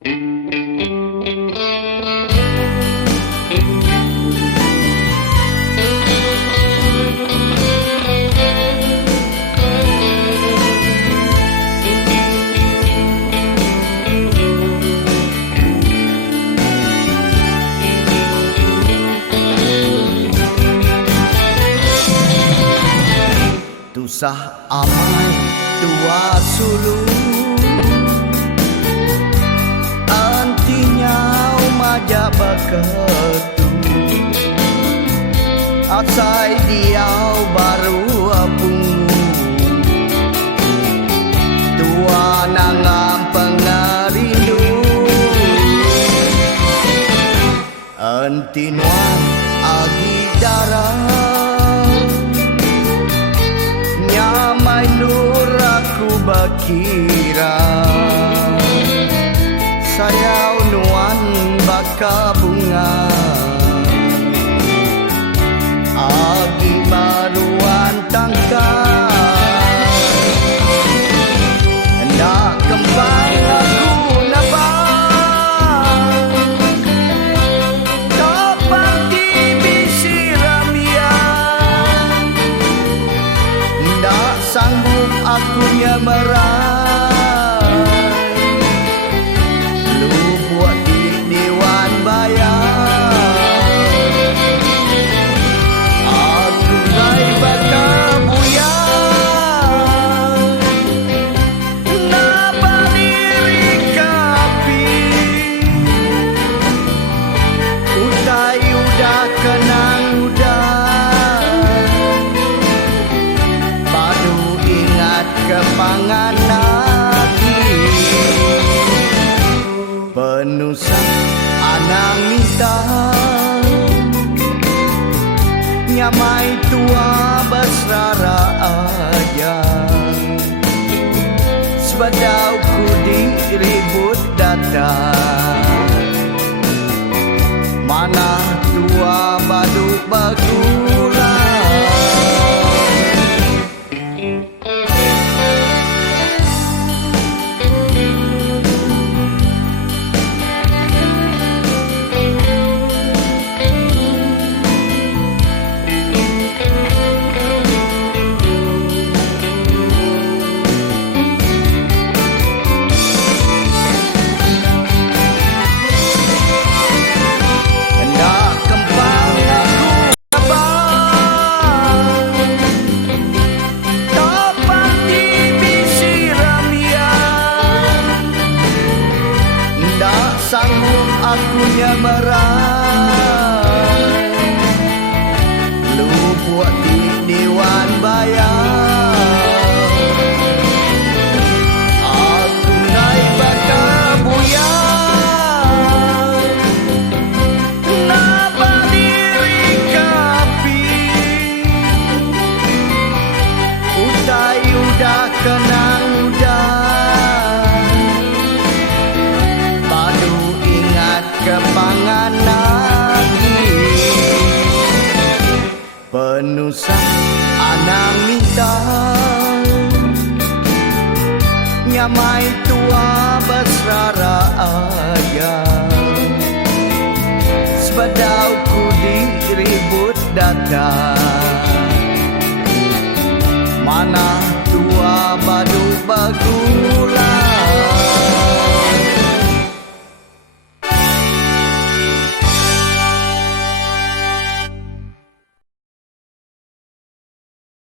Tusah amai tua sulung antinya umaja beketu asai diau baru apung tua nangam pengerindu antinuan agi darah nyamai nur aku bakira sayau nuan baka bunga agi baruan tangkai hendak kembang aku nabang topang di bisi ramian ndak sanggup aku nyamerai lu buat di dewan bayar aku ngai baka buyar napa diri kapi utai udah kenang udah baru ingat kepangan lagi penusan anang minta nyamai tua besrara aja sebadau ku diribut datang mana tua baduk bagulah sanggup aku nyamerai lu buat di dewan bayar aku naik baka buyar napa diri kapi utai udah kenang udah kepangan lagi penusan anang minta nyamai tua besrara aja sebadau ku diribut datang mana tua baduk bagus